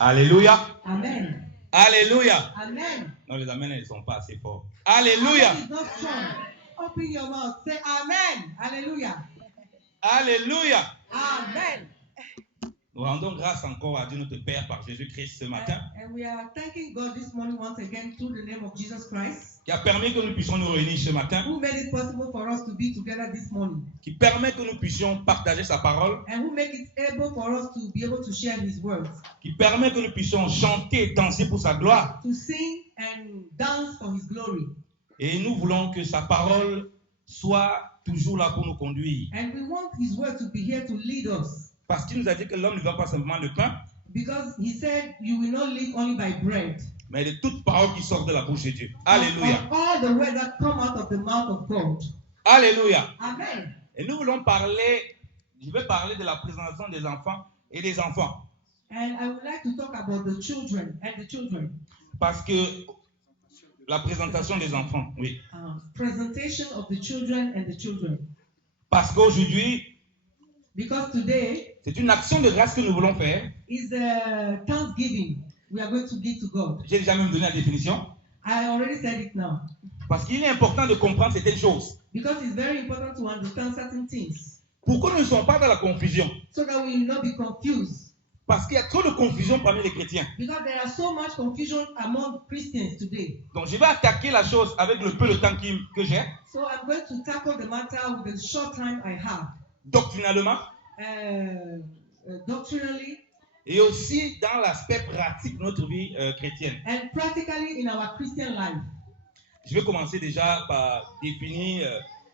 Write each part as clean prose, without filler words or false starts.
Alléluia. Amen. Alléluia. Amen. Non, les amens, ils ne sont pas assez forts. Alléluia. Amen is not strong. Open your mouth. Say Amen. Hallelujah. Alléluia. Amen. Nous rendons grâce encore à Dieu notre Père par Jésus-Christ ce matin, And we are thanking God this morning once again through the name of Jesus Christ, qui a permis que nous puissions nous réunir ce matin, who made it possible for us to be together this morning, qui permet que nous puissions partager sa parole, and who make it able for us to be able to share His words, qui permet que nous puissions chanter et danser pour sa gloire. to sing and dance for His glory. Et nous voulons que sa parole soit toujours là pour nous conduire. And we want His word to be here to lead us, Parce qu'il nous a dit que l'homme ne vient pas simplement de pain, because He said, "You will not live only by bread, mais de toute parole qui sort de la bouche de Dieu. Alléluia. of all the words that come out of the mouth of God." Alléluia. Amen. Et nous voulons parler, je vais parler de la présentation des enfants et des enfants. And I would like to talk about the children and the children. Parce que la présentation des enfants, oui. Presentation of the children and the children. Parce qu'aujourd'hui, Because today c'est une action de grâce que nous voulons faire. is a Thanksgiving we are going to give to God. J'ai déjà même donné la définition. I already said it now. Parce qu'il est important de comprendre certaines choses. Because it's very important to understand certain things, Pour que nous ne soyons pas dans la confusion. so that we will not be confused. Parce qu'il y a trop de confusion parmi les chrétiens. Because there are so much confusion among Christians today. Donc je vais attaquer la chose avec le peu de temps que j'ai. So I'm going to tackle the matter with the short time I have. Doctrinalement. Doctrinally Et aussi dans l'aspect pratique de notre vie chrétienne. and practically in our Christian life. Je vais commencer déjà par définir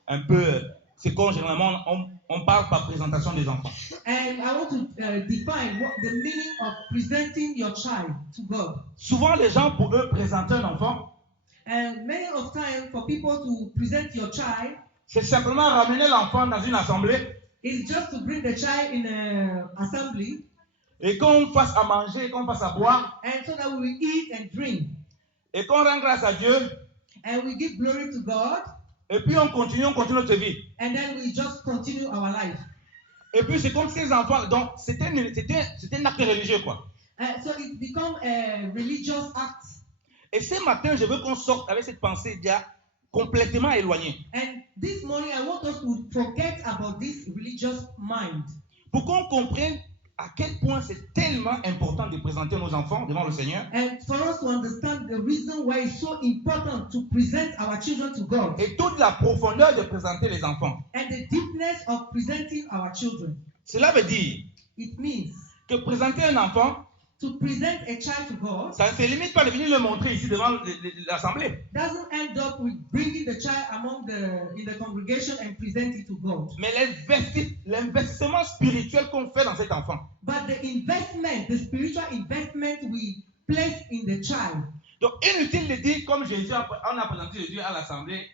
un peu ce qu'on généralement on parle par présentation des enfants. And I want to define what the meaning of presenting your child to God. Souvent les gens pour eux présenter un enfant, And many of time for people to present your child c'est simplement ramener l'enfant dans une assemblée is just to bring the child in an assembly, et qu'on fasse à manger, qu'on fasse à boire and so that we will eat and drink, et qu'on rende grâce à Dieu and we give glory to God, et puis on continue notre vie. and then we just continue our life. Et puis c'est comme ces enfants, donc c'était un acte religieux quoi. So it becomes a religious act. Et ce matin, je veux qu'on sorte avec cette pensée déjà complètement éloignée. And this morning I want us to forget about this religious mind. Pour qu'on comprenne à quel point c'est tellement important de présenter nos enfants devant le Seigneur. And for us to understand the reason why it's so important to present our children to God. Et toute la profondeur de présenter les enfants. And the deepness of presenting our children. Cela veut dire It means que présenter un enfant, to present a child to God ça ne se limite pas de venir le montrer ici devant l'assemblée. doesn't end up with bringing the child in the congregation and present it to God. Mais l'investissement spirituel qu'on fait dans cet enfant. But the investment, the spiritual investment we place in the child. Donc inutile de dire comme Jésus, on a présenté Jésus à l'assemblée,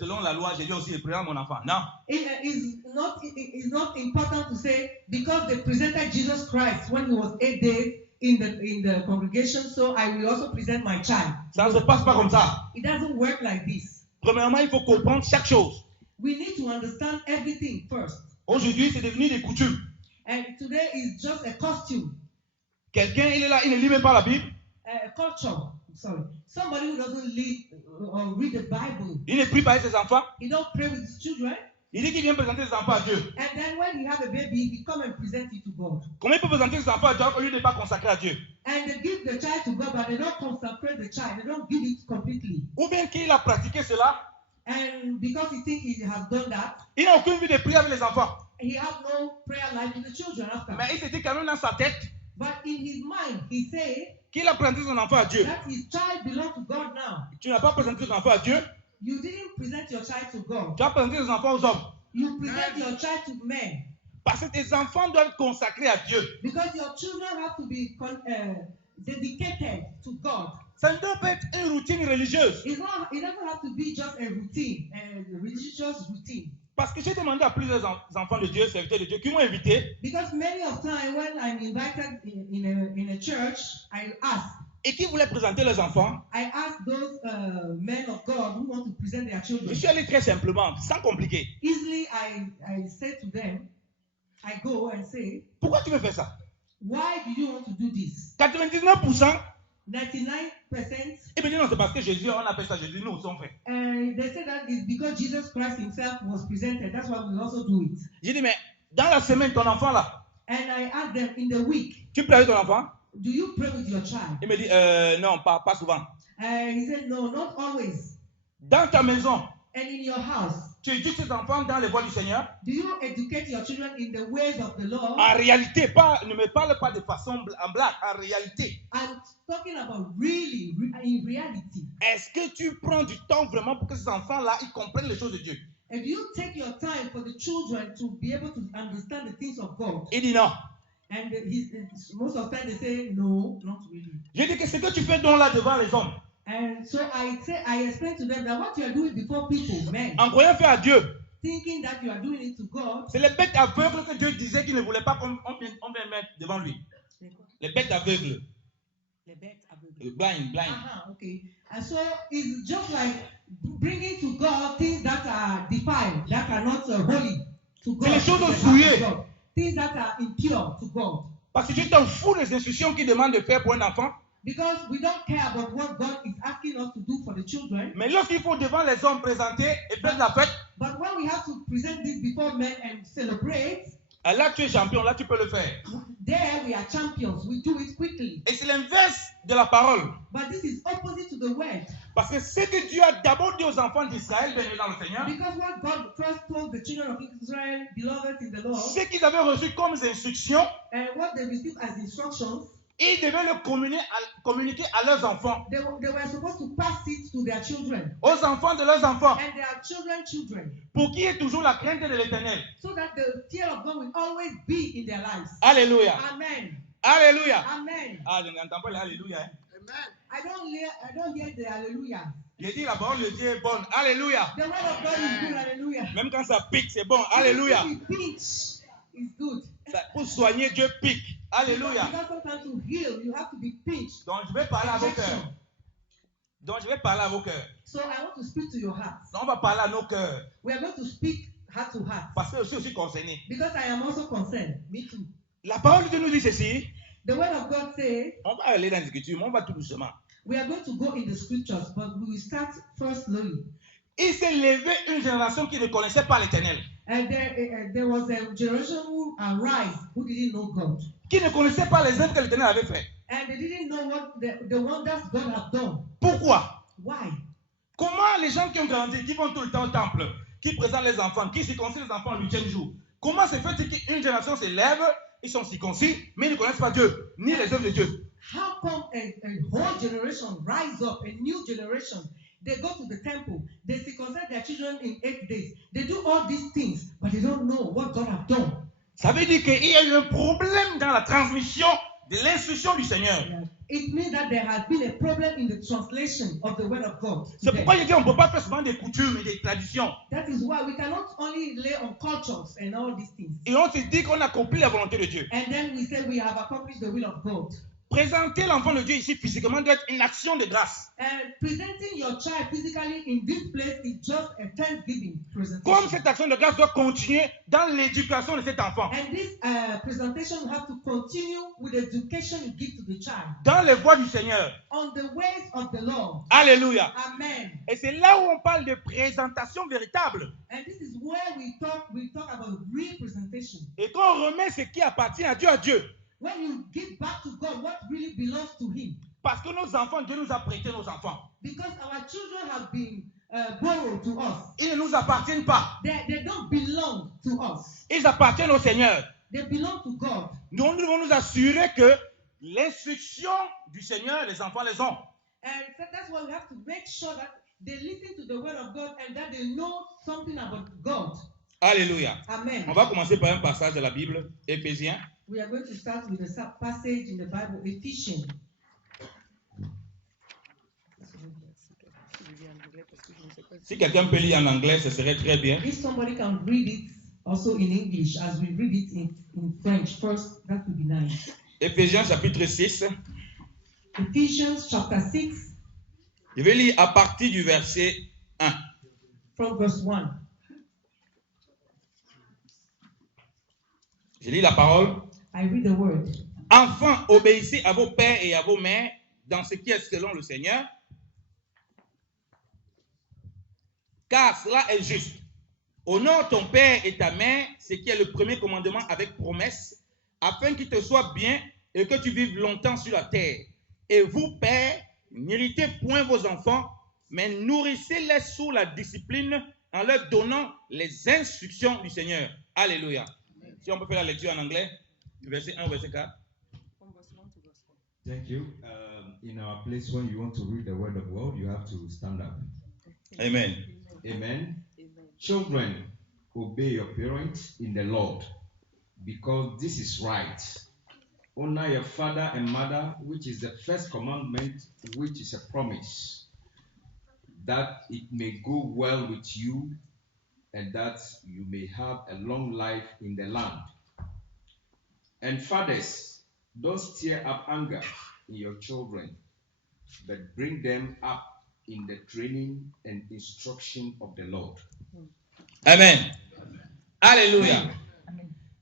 selon la loi, Jésus aussi présente mon enfant. Non. It is not important to say because they presented Jesus Christ when he was 8 days in the congregation, so I will also present my child. Ça ne se passe pas comme ça. It doesn't work like this. Premièrement, il faut comprendre chaque chose. We need to understand everything first. Aujourd'hui, c'est devenu des coutumes. And today is just a costume. Quelqu'un, il est là, il ne lit même pas la Bible. A culture. Sorry. Somebody who doesn't read the Bible. Il ne prie pas avec ses enfants. He don't pray with his children. Il dit qu'il vient présenter ses enfants à Dieu. And then when he have a baby, he come and present it to God. Comment il peut présenter ses enfants à Dieu au lieu de ne pas consacrer à Dieu? And they give the child to God, but they don't consecrate the child. They don't give it completely. Ou bien qu'il a pratiqué cela. And because he thinks he has done that, Il n'a aucune vie de prière avec les enfants. he has no prayer life with the children after. Mais il se dit quand même dans sa tête But in his mind, he say qu'il a présenté son enfant à Dieu. that his child belongs to God now. Tu n'as pas présenté ton enfant à Dieu. You didn't present your child to God. Tu as présenté tes enfants aux hommes. You present your child to men. Parce que tes enfants doivent être consacrés à Dieu. Because your children have to be dedicated to God. Ça ne doit pas être une routine religieuse. It doesn't have to be just a routine, a religious routine. Parce que j'ai demandé à plusieurs enfants de Dieu, serviteurs de Dieu, qui m'ont invité. Because many of time when I'm invited in a church, I ask. Et qui voulaient présenter leurs enfants. I ask those men of God who want to present their children. Je suis allé très simplement, sans compliquer. Easily, I say to them, I go and say, pourquoi tu veux faire ça? Why do you want to do this? 99%, 99%. et bien non, c'est parce que Jésus, on appelle ça Jésus, nous aussi on fait. And they say that it's because Jesus Christ himself was presented. That's why we also do it. J'ai dit, mais dans la semaine, ton enfant là, And I asked them in the week, tu pries avec ton enfant? do you pray with your child? Il me dit, non, pas souvent. He said, no, not always. Dans ta maison, And in your house, tu éduques tes enfants dans les voies du Seigneur? do you educate your children in the ways of the Lord? En réalité, ne me parle pas de façon en blague, en réalité. I'm talking about really, in reality. Est-ce que tu prends du temps vraiment pour que ces enfants-là, ils comprennent les choses de Dieu? And you take your time for the children to be able to understand the things of God. Il dit non. And most of the time they say, no, not really. Je dis que ce que tu fais donc là devant les hommes, And so I explain to them that what you are doing before people, men, en croyant faire à Dieu, thinking that you are doing it to God, c'est les bêtes aveugles que Dieu disait qu'il ne voulait pas qu'on vienne mettre devant lui. Les bêtes aveugles. Blind. Okay. And so it's just like bringing to God things that are defiled, that are not holy to God. C'est les choses souillées. Things that are impure to God. Parce que Dieu t'en fout des instructions qu'il demande de faire pour un enfant. Because we don't care about what God is asking us to do for the children. Mais lorsqu'il faut devant les hommes présenter et faire de la fête, but when we have to present this before men and celebrate, là tu es champion, là tu peux le faire. There we are champions. We do it quickly. Et c'est l'inverse de la parole. But this is opposite to the word. Parce que ce que Dieu a d'abord dit aux enfants d'Israël, bien dans le Seigneur, because what God first told the children of Israel, beloved in the Lord, ce qu'ils avaient reçu comme instructions, and what they received as instructions, ils devaient le communiquer à leurs enfants. They were supposed to pass it to their children. Aux enfants de leurs enfants. And their children. Pour qu'il y ait toujours la crainte de l'Éternel. So that the fear of God will always be in their lives. Alléluia. Amen. Alléluia. Amen. Ah, je n'entends pas l'alléluia. Hein? Amen. I don't hear the hallelujah. J'ai dit la parole de Dieu est bonne. Alléluia. The word of God is good. Hallelujah. Même quand ça pique, c'est bon. Alléluia. Is good. Pour soigner, Dieu pique. Alléluia. Because sometimes to heal, you have to be pinched. Donc je vais parler à vos cœurs. So I want to speak to your hearts. Donc on va parler à nos cœurs. We are going to speak heart to heart. Parce que je suis aussi concerné. Because I am also concerned. Me too. La parole de Dieu nous dit ceci. The word of God says. On va aller dans les Écritures, mais on va tout doucement. We are going to go in the scriptures, but we will start first slowly. Il s'est levé une génération qui ne connaissait pas l'Éternel. And there was a generation who arise who didn't know God. Qui ne connaissait pas les œuvres que l'Éternel avait fait. And they didn't know what the wonders God have done. Pourquoi? Why? Comment les gens qui ont grandi, qui vont tout le temps au temple, qui présentent les enfants, qui circoncisent les enfants le 8e jour, comment se fait-il qu'une génération se lève, ils sont circoncis, mais ils ne connaissent pas Dieu, ni les œuvres de Dieu? How come a whole generation rise up, a new generation? They go to the temple. They circumcise their children in 8 days. They do all these things, but they don't know what God has done. Ça veut dire qu'il y a eu un problème dans la transmission de l'instruction du Seigneur. It means that there has been a problem in the translation of the word of God. C'est pourquoi il dit qu'on ne peut pas faire souvent des coutumes et des traditions. That is why we cannot only lay on cultures and all these things. Et on se dit qu'on a accompli la volonté de Dieu. And then we say we have accomplished the will of God. Présenter l'enfant de Dieu ici physiquement doit être une action de grâce. And presenting your child physically in this place is just a thanksgiving presentation. Comme cette action de grâce doit continuer dans l'éducation de cet enfant. And this presentation have to continue with the education you give to the child. Dans les voies du Seigneur. On the ways of the Lord. Alléluia. Amen. Et c'est là où on parle de présentation véritable. And this is where we talk about representation. Et quand on remet ce qui appartient à Dieu. When you give back to God what really belongs to Him. Parce que nos enfants, Dieu nous a prêté nos enfants. Because our children have been borrowed to us. Ils ne nous appartiennent pas. They don't belong to us. Ils appartiennent au Seigneur. They belong to God. Nous devons nous assurer que l'instruction du Seigneur, les enfants les ont. And so that's why we have to make sure that they listen to the word of God and that they know something about God. Alléluia. Amen. On va commencer par un passage de la Bible, Éphésiens. We are going to start with a passage in the Bible, Ephesians. Si quelqu'un peut lire en anglais, ce serait très bien. If somebody can read it also in English, as we read it in French first, that would be nice. Éphésiens chapitre 6. Ephesians chapter 6. Je vais lire à partir du verset 1. From verse 1. Je lis la parole. I read the word. Enfants, obéissez à vos pères et à vos mères dans ce qui est selon le Seigneur, car cela est juste. Honore ton père et ta mère, ce qui est le premier commandement avec promesse, afin qu'il te soit bien et que tu vives longtemps sur la terre. Et vous, pères, n'irritez point vos enfants, mais nourrissez-les sous la discipline en leur donnant les instructions du Seigneur. Alléluia. Si on peut faire la lecture en anglais, verset 1, verset 4. Thank you. In our place, when you want to read the word of God, you have to stand up. Amen. Amen. Children, obey your parents in the Lord, because this is right. Honor your father and mother, which is the first commandment, which is a promise, that it may go well with you and that you may have a long life in the land. And fathers, don't stir up anger in your children, but bring them up in the training and instruction of the Lord. Amen. Alléluia.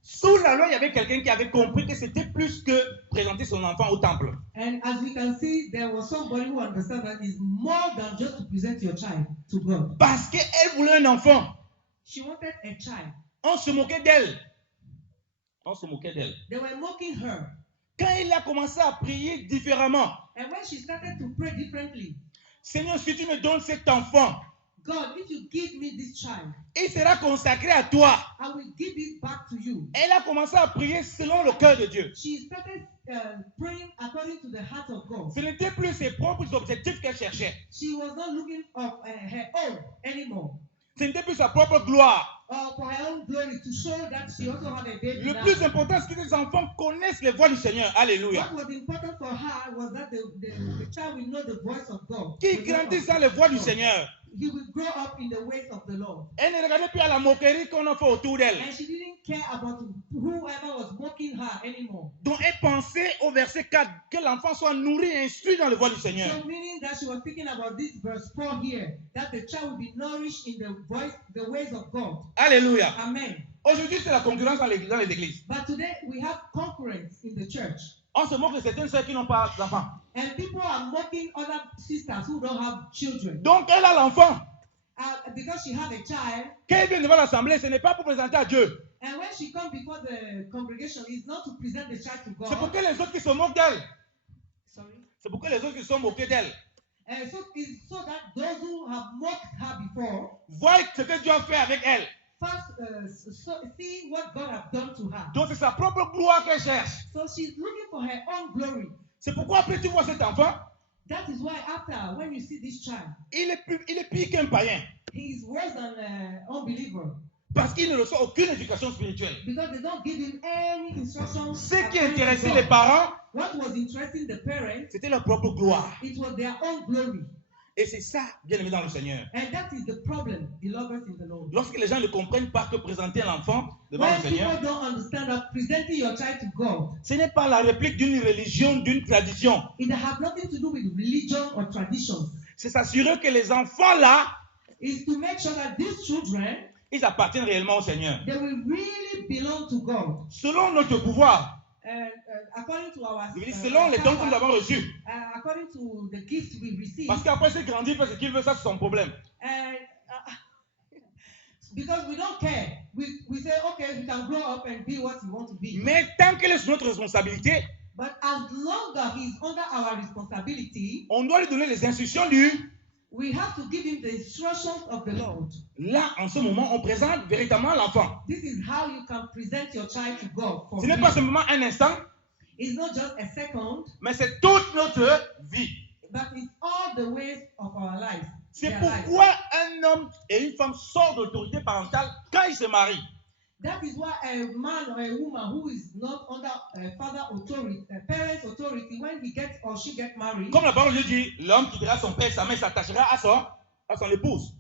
Sous la loi, il y avait quelqu'un qui avait compris que c'était plus que présenter son enfant au temple. And as we can see, there was somebody who understood that it's more than just to present your child to God. Parce qu'elle voulait un enfant. She wanted a child. On se moquait d'elle. On se moquait d'elle. They were mocking her. Quand il a commencé à prier différemment, And when she started to pray differently, Seigneur, si tu me donnes cet enfant, God, if you give me this child, il sera consacré à toi. I will give it back to you. Elle a commencé à prier selon le cœur de Dieu. She started praying according to the heart of God. Ce n'était plus ses propres objectifs qu'elle cherchait. She was not looking for her own anymore, Ce n'était plus sa propre gloire. or for her own glory, to show that she also had a baby. Le now. plus important, c'est que les enfants connaissent les voix du Seigneur. Alléluia. What was important for her was that the child will know the voice of God. Qu'ils grandissent dans les voix du Seigneur. He will grow up in the ways of the Lord. Elle ne regardait plus à la moquerie qu'on a fait autour d'elle. And she didn't care about whoever was mocking her anymore. Donc elle pensait au verset 4 que l'enfant soit nourri et instruit dans les voies du Seigneur. So meaning that she was thinking about this verse 4 here, that the child will be nourished in the ways of God. Alléluia. Amen. Aujourd'hui, c'est la concurrence dans les églises. But today we have concurrence in the church. On se moque de certaines sœurs qui n'ont pas d'enfants. And people are mocking other sisters who don't have children. Donc elle a l'enfant. Because she had a child. Quand elle vient devant l'assemblée, ce n'est pas pour présenter à Dieu. And when she comes before the congregation, it's not to present the child to God. C'est pour que les autres qui se moquent d'elle. Sorry. C'est pour que les autres qui se sont moqués d'elle So it's so that those who have mocked her before voient ce que Dieu a fait avec elle. first see what God has done to her. Donc c'est sa propre gloire qu'elle cherche. So she's looking for her own glory. C'est pourquoi après tu vois cet enfant, That is why after, when you see this child, il est pire qu'un païen. he is worse than an unbeliever. Parce qu'il ne reçoit aucune éducation spirituelle. Because they don't give him any instructions. Ce qui according to intéressait God. les parents, What was interesting the parents, c'était leur propre gloire. it was their own glory. Et c'est ça, bien aimé dans le Seigneur. And that is the problem, beloved in the Lord. Lorsque les gens ne comprennent pas que présenter l'enfant devant When le Seigneur, people don't understand that presenting your child to God, ce n'est pas la réplique d'une religion, d'une tradition. it has nothing to do with religion or traditions. C'est s'assurer que les enfants là, It's to make sure that these children, ils appartiennent réellement au Seigneur. they will really belong to God. Selon notre pouvoir, According to our, selon les dons que nous avons reçus. according to the gifts we receive. Parce qu'après, s'il grandit, fait ce qu'il veut, ça c'est son problème. And because we don't care, we say, okay, we can grow up and be what we want to be. Mais tant qu'elle est sous notre responsabilité, But as long as he's under our responsibility, on doit lui donner les instructions du. we have to give him the instructions of the Lord. Là, en ce moment, on présente véritablement l'enfant. This is how you can present your child to God. For Ce n'est him. pas simplement un instant, It's not just a second, mais c'est toute notre vie. but it's all the ways of our life. C'est their lives. pourquoi un homme et une femme sortent de l'autorité parentale quand ils se marient. That is why a man or a woman who is not under father authority, parents authority, when he gets or she gets married, Comme la parole de Dieu dit, l'homme quittera son père et sa mère, s'attachera à son épouse.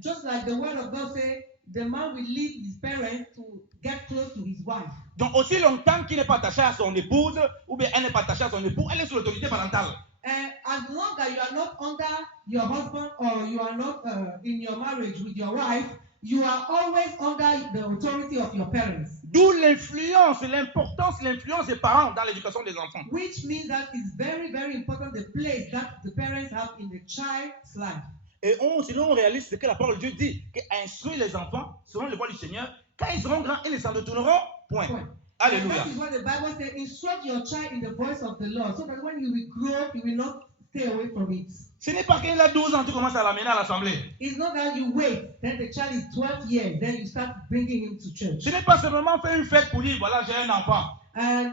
just like the word of God says, the man will leave his parents to get close to his wife. Donc aussi longtemps qu'il n'est pas attaché à son épouse, ou bien elle n'est pas attachée à son époux, elle est sous l'autorité parentale. As long as you are not under your husband or you are not in your marriage with your wife, you are always under the authority of your parents. D'où l'influence, l'importance, l'influence des parents dans l'éducation des enfants. Which means that it's very, very important the place that the parents have in the child's life. Et sinon on réalise ce que la parole de Dieu dit, qu'instruire les enfants selon les voies du Seigneur, quand ils seront grands, ils ne s'en détourneront point. Alléluia. That is what the Bible says. Instruct your child in the voice of the Lord, so that when you will grow, you will not stay away from it. Ce n'est pas qu'il a 12 ans, tu commences à l'amener à l'assemblée. It's not that you wait, then the child is 12 years, then you start bringing him to church. Ce n'est pas seulement faire une fête pour dire, voilà, j'ai un enfant.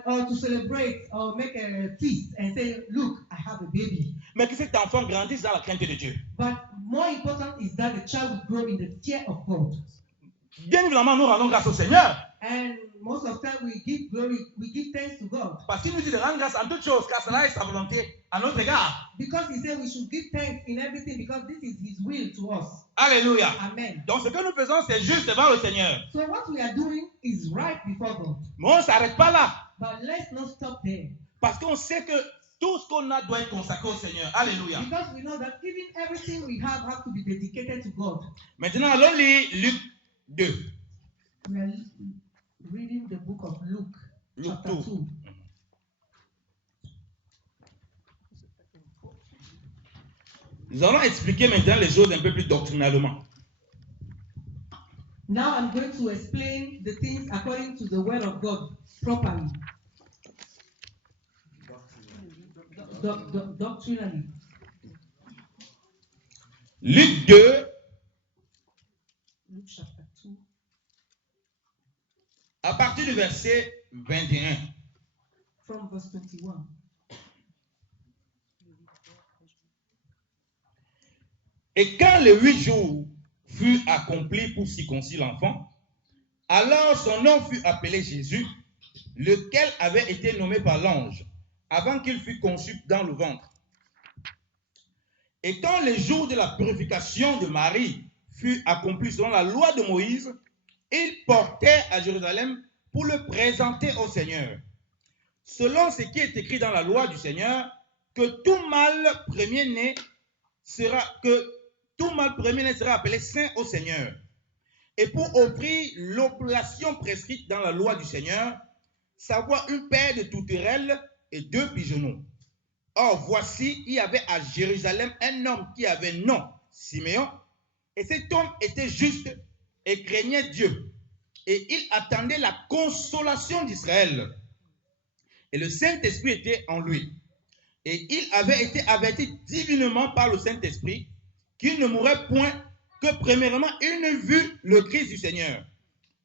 Or to celebrate or make a feast and say, look, I have a baby. Mais que cet enfant grandisse dans la crainte de Dieu. But more important is that the child will grow in the fear of God. Bien évidemment, nous rendons grâce au Seigneur. And most of the time we give glory, we give thanks to God. Parce qu'il nous dit de rendre grâce en toutes choses, car cela est sa volonté à notre égard. Because he said we should give thanks in everything, because this is his will to us. Alléluia. Amen. Donc ce que nous faisons, c'est juste devant le Seigneur. So what we are doing is right before God. Mais on ne s'arrête pas là. But let's not stop there. Parce qu'on sait que tout ce qu'on a doit être consacré au Seigneur. Alléluia. Because we know that even everything we have to be dedicated to God. Maintenant, allons lire Luc 2. We are reading the book of Luke, chapter 2. Nous allons expliquer maintenant les choses un peu plus doctrinalement. Now I'm going to explain the things according to the word of God properly. Doctrinally. Luc 2. Luke chapter 2. À partir du verset 21. From verse 21. Et quand les 8 jours furent accomplis pour circoncire l'enfant, alors son nom fut appelé Jésus, lequel avait été nommé par l'ange, avant qu'il fût conçu dans le ventre. Et quand les jours de la purification de Marie furent accomplis selon la loi de Moïse, il portait à Jérusalem pour le présenter au Seigneur. Selon ce qui est écrit dans la loi du Seigneur, que tout mâle premier-né sera appelé saint au Seigneur. Et pour offrir l'oblation prescrite dans la loi du Seigneur, savoir une paire de tourterelles et 2 pigeonneaux. Or, voici, il y avait à Jérusalem un homme qui avait nom Siméon, et cet homme était juste et craignait Dieu, et il attendait la consolation d'Israël. Et le Saint-Esprit était en lui. Et il avait été averti divinement par le Saint-Esprit qu'il ne mourrait point que premièrement il ne vût le Christ du Seigneur.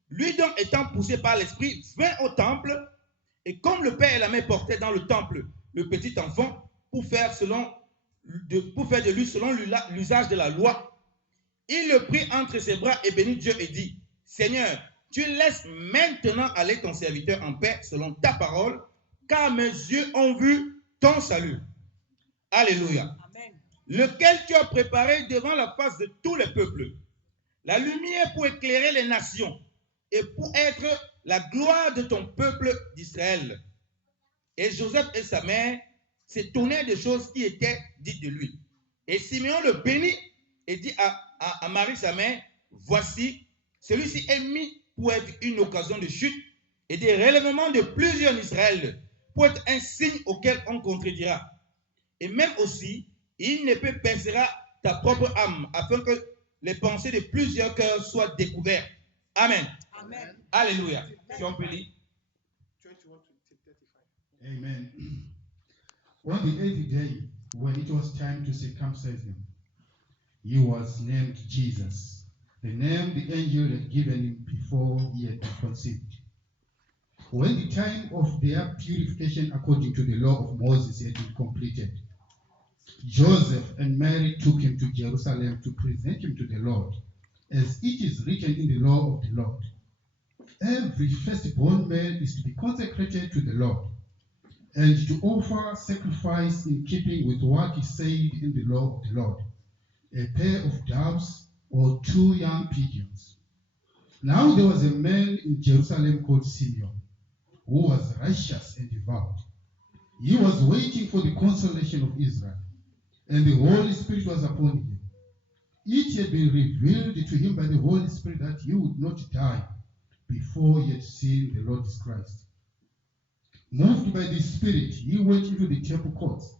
Lui donc étant poussé par l'Esprit vint au temple, et comme le père et la mère portaient dans le temple le petit enfant pour faire de lui selon l'usage de la loi, il le prit entre ses bras et bénit Dieu et dit, Seigneur, tu laisses maintenant aller ton serviteur en paix selon ta parole, car mes yeux ont vu ton salut. Alléluia. Amen. Lequel tu as préparé devant la face de tous les peuples, la lumière pour éclairer les nations et pour être la gloire de ton peuple d'Israël. Et Joseph et sa mère s'étonnaient des choses qui étaient dites de lui. Et Siméon le bénit et dit à Marie sa mère, voici, celui-ci est mis pour être une occasion de chute et de relèvement de plusieurs en Israël, pour être un signe auquel on contredira. Et même aussi, il ne peut percera ta propre âme, afin que les pensées de plusieurs cœurs soient découvertes. Amen. Amen. Alléluia. Si on peut lire. Amen. On the 8th day, when it was time to circumcise him, he was named Jesus, the name the angel had given him before he had been conceived. When the time of their purification according to the law of Moses had been completed, Joseph and Mary took him to Jerusalem to present him to the Lord, as it is written in the law of the Lord. Every firstborn man is to be consecrated to the Lord, and to offer sacrifice in keeping with what is said in the law of the Lord, a pair of doves or 2 young pigeons. Now there was a man in Jerusalem called Simeon, who was righteous and devout. He was waiting for the consolation of Israel, and the Holy Spirit was upon him. It had been revealed to him by the Holy Spirit that he would not die before he had seen the Lord Christ. Moved by the Spirit, he went into the temple courts.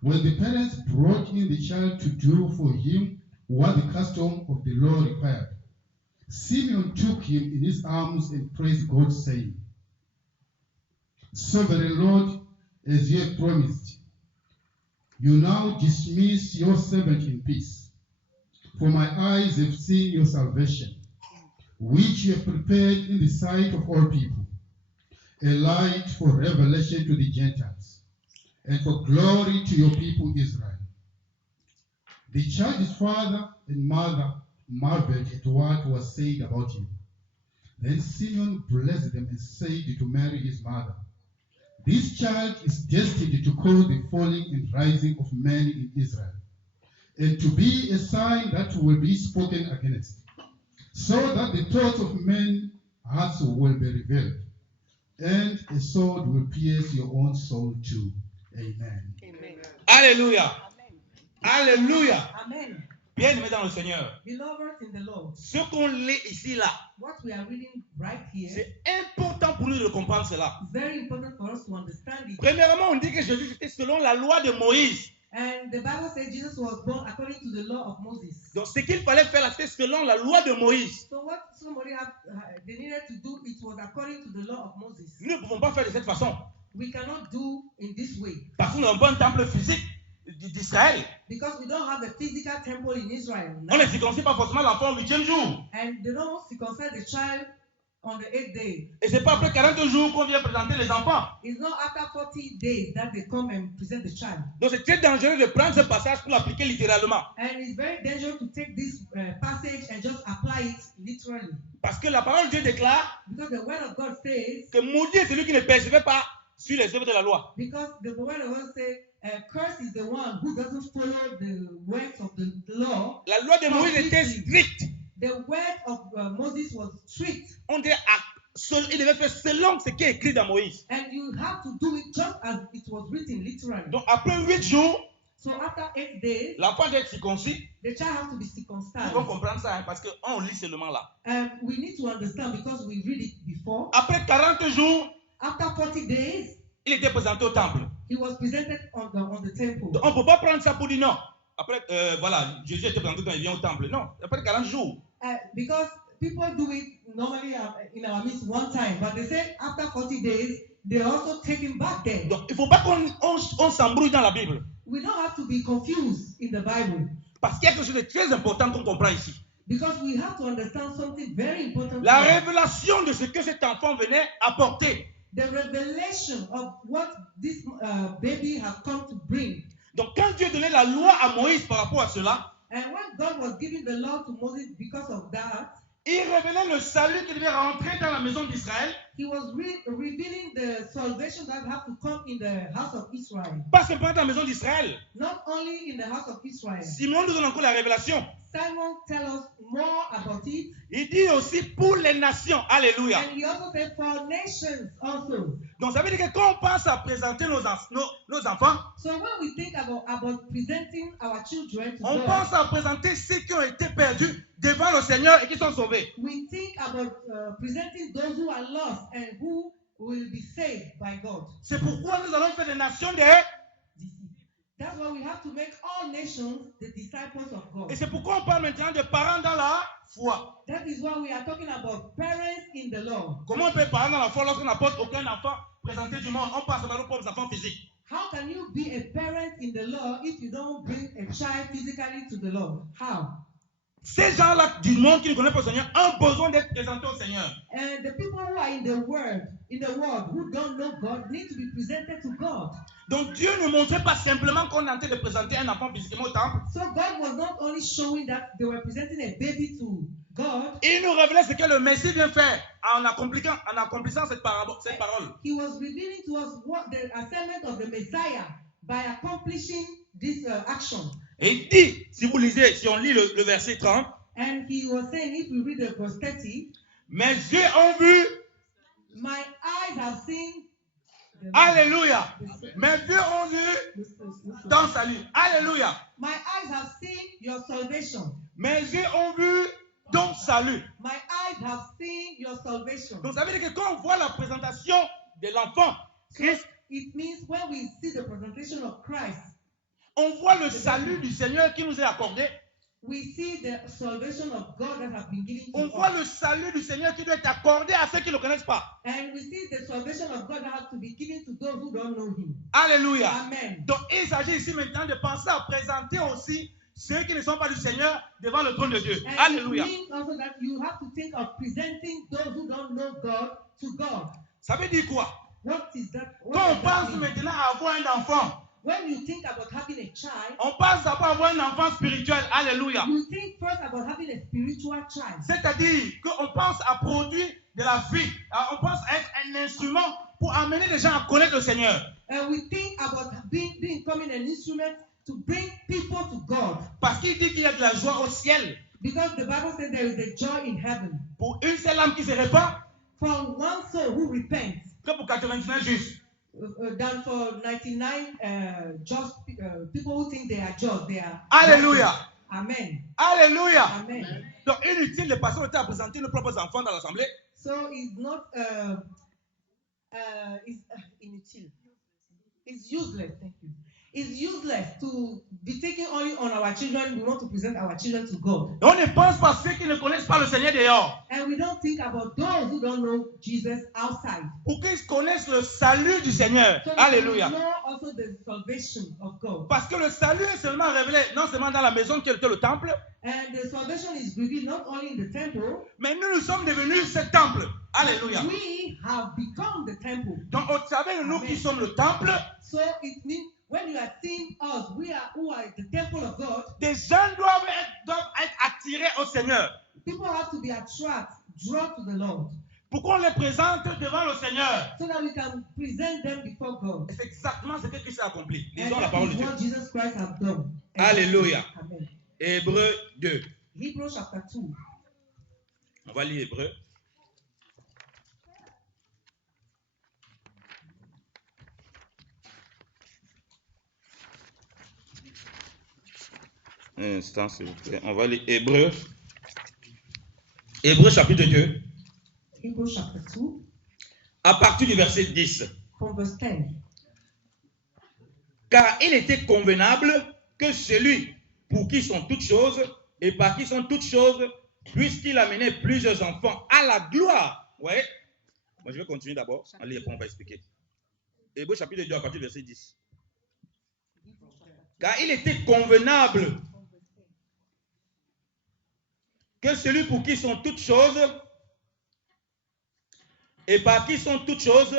When the parents brought in the child to do for him what the custom of the law required, Simeon took him in his arms and praised God, saying, Sovereign Lord, as you have promised, you now dismiss your servant in peace. For my eyes have seen your salvation, which you have prepared in the sight of all people, a light for revelation to the Gentiles, and for glory to your people Israel. The child's father and mother marveled at what was said about him. Then Simeon blessed them and said to Mary his mother, This child is destined to cause the falling and rising of many in Israel, and to be a sign that will be spoken against, so that the thoughts of men's hearts will be revealed, and a sword will pierce your own soul too. Amen. Amen. Alléluia. Amen. Alléluia. Amen. Bien-aimés dans le Seigneur. Beloved in the Lord, Ce qu'on lit ici, là, what we are reading right here c'est important pour nous de comprendre cela. is very important for us to understand it. Premièrement, on dit que Jésus était selon la loi de Moïse. And the Bible says Jesus was born according to the law of Moses. Donc, ce qu'il fallait faire là, c'était selon la loi de Moïse. So what somebody they needed to do, it was according to the law of Moses. Nous ne pouvons pas faire de cette façon. We cannot do in this way Parce que nous n'avons pas un temple physique d'Israël. because we don't have a physical temple in Israel. On ne circoncise pas forcément l'enfant au 8e jour. And they don't circumcise the child on the 8th day. Et c'est pas après 40 jours qu'on vient présenter les enfants. It's not after 40 days that they come and present the child. Donc c'est très dangereux de prendre ce passage pour l'appliquer littéralement. And it's very dangerous to take this passage and just apply it literally. Parce que la parole de Dieu déclare Because the word of God says, que maudit est celui qui ne persévère pas sur les œuvres de la loi. because the word of God says, cursed is the one who doesn't follow the words of the law. La loi de Moïse était stricte. The word of Moses was strict. On dirait il devait faire selon ce qui est écrit dans Moïse. And you have to do it just as it was written literally. Donc après 8 jours, So after 8 days, l'enfant doit être circoncis. the child has to be Nous circumcised. devons comprendre ça hein, parce qu'on lit seulement là. We need to understand because we read it before. Après 40 jours, After 40 days, il était présenté au temple. he was presented on the temple. Donc, on ne peut pas prendre ça pour dire non. Après, voilà, Jésus était présenté quand il vient au temple. Non, après 40 jours. Because people do it normally in our midst one time, but they say after 40 days, they also take him back there. Donc, il ne faut pas qu'on s'embrouille dans la Bible. We don't have to be confused in the Bible Parce qu'il y a quelque chose de très important qu'on comprend ici. because we have to understand something very important. La révélation de ce que cet enfant venait apporter. The revelation of what this baby has come to bring. Donc, quand Dieu donnait la loi à Moïse par rapport à cela, And when God was giving the law to Moses because of that, il révélait le salut qui devait rentrer dans la maison d'Israël. he was revealing the salvation that have to come in the house of Israel. Pas simplement dans la maison d'Israël. Not only in the house of Israel. Simeon nous donne encore la révélation. Simon tell us more about it. Il dit aussi pour les nations. Alléluia. And he also said for nations also. Donc ça veut dire que quand on pense à présenter nos enfants, So when we think about presenting our children to on God, pense à présenter ceux qui ont été perdus devant le Seigneur et qui sont sauvés. we think about presenting those who are lost and who will be saved by God. C'est pourquoi nous allons faire des nations de... That's why we have to make all nations the disciples of God. Et c'est pourquoi on parle maintenant de parents dans la foi. That is why we are talking about parents in the Lord. Comment on peut parler dans la foi lorsqu'on n'apporte aucun enfant présenté du monde? On passe par nos propres enfants physiques. How can you be a parent in the Lord if you don't bring a child physically to the Lord? How? Ces gens-là du monde qui ne connaissent pas le Seigneur ont besoin d'être présentés au Seigneur. And the people who are in the world who don't know God need to be presented to God. Donc Dieu ne montrait pas simplement qu'on est en train de présenter un enfant physiquement au temple. So God was not only showing that they were presenting a baby to God. Il nous révélait ce que le Messie vient faire en accomplissant cette parole. He was revealing to us what the assignment of the Messiah by accomplishing this action. Et il dit, si on lit le verset 30, And he was saying, if we read the verse 30, mes yeux ont vu, my eyes have seen. alléluia, mes yeux ont vu ton salut, alléluia. My eyes have seen your salvation. Mes yeux ont vu Donc, salut. My eyes have seen your salvation. Donc, ça veut dire que quand on voit la présentation de l'enfant, Christ, It means when we see the presentation of Christ, on voit le salut du Seigneur qui nous est accordé. we see the salvation of God that has been given On to voit us. le salut du Seigneur qui doit être accordé à ceux qui ne le connaissent pas. And we see the salvation of God that has to be given to those who don't know Him. Alléluia. Amen. Donc, il s'agit ici maintenant de penser à présenter aussi ceux qui ne sont pas du Seigneur devant le trône de Dieu. And Alléluia. it means also that you have to think of presenting those who don't know God to God. Ça veut dire quoi? What is that? What Quand on does that pense mean? maintenant à avoir un enfant, When you think about having a child, on pense d'abord à avoir un enfant spirituel. Alléluia. you think first about having a spiritual child. C'est-à-dire qu'on pense à produire de la vie. On pense à être un instrument pour amener les gens à connaître le Seigneur. And we think about becoming an instrument to bring people to God. Parce qu'il dit qu'il y a de la joie au ciel. Because the Bible says there is a joy in heaven. Pour une seule âme qui se répand, For one soul who repents, que pour 99 justes. than for 99 just people who think they are just. They are. Alléluia. Amen. Alléluia. Amen. Donc inutile de passer le temps à présenter nos propres enfants dans l'assemblée. So it's not it's inutile. It's useless. Thank you. It's useless to be taking only on our children. We want to present our children to God. Et on ne pense pas à ceux qui ne connaissent pas le Seigneur dehors. And we don't think about those who don't know Jesus outside. Pour qu'ils connaissent le salut du Seigneur. So Alléluia. we know also the salvation of God. Parce que le salut est seulement révélé non seulement dans la maison qui était le temple, And the salvation is revealed not only in the temple. mais nous sommes devenus ce temple. Alléluia. We have become the temple. Donc au travers de nous Amen. qui sommes le temple, So it means when you are seeing us, we are who are the temple of God. des gens doivent être attirés au Seigneur. People have to be attracted, drawn to the Lord, Pour qu'on les présente devant le Seigneur. so that we can present them before God. Et c'est exactement ce que Christ a accompli. And Lisons la that parole de is Dieu. what Jesus Christ has done. Alléluia. Amen. Hébreux 2. Hebrews chapter 2. On va lire Hébreux. Un instant, s'il vous plaît. On va lire Hébreux. Hébreux chapitre 2. Hebrews chapter 2, À partir du verset 10. from verse 10. Car il était convenable que celui pour qui sont toutes choses et par qui sont toutes choses, puisqu'il a mené plusieurs enfants à la gloire. Ouais. Moi, je vais continuer d'abord. Allez, après, on va expliquer. Hébreux chapitre 2, à partir du verset 10. Car il était convenable que celui pour qui sont toutes choses et par qui sont toutes choses,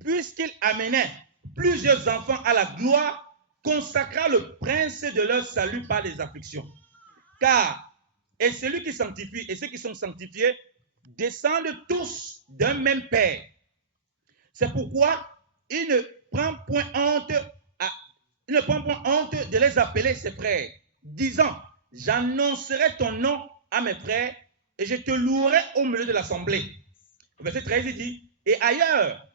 puisqu'il amenait plusieurs enfants à la gloire, consacra le prince de leur salut par les afflictions. Car, et celui qui sanctifie et ceux qui sont sanctifiés descendent tous d'un même Père. C'est pourquoi il ne prend point honte de les appeler ses frères, disant, j'annoncerai ton nom à mes frères et je te louerai au milieu de l'assemblée. Verset 13, il dit, et ailleurs,